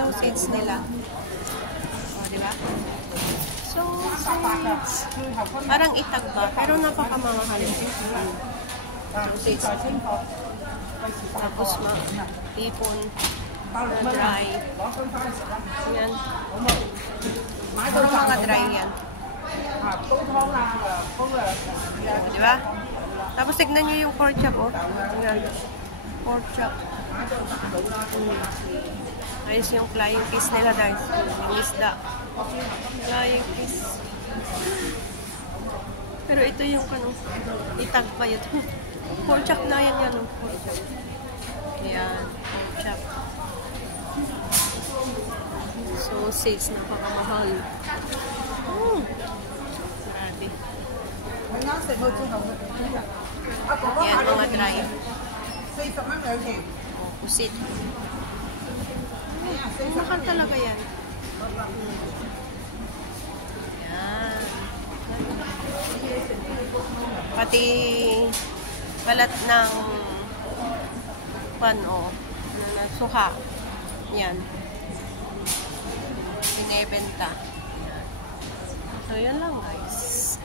sausage nila. O, diba? Sausage. Parang itag ba? Pero napakamamahal. Sausage. Tapos ipon na dry. Yan. Parang mga dry yan. Diba? Tapos tignan nyo yung pork chop, oh. Yan. Pork chop. Ayos yung flying fish nila, guys. Yung isda. Flying fish. Pero ito yung itag pa yun. Pork chop na yan yan, oh. Pork chop. Ayan. Pork chop. Sausage, napakamahal. Grabe. Yan, mga dry. Pusit. Mahal talaga yan. Yan. Pati balat ng suha. Yan. Binebenta. So, yan lang, guys.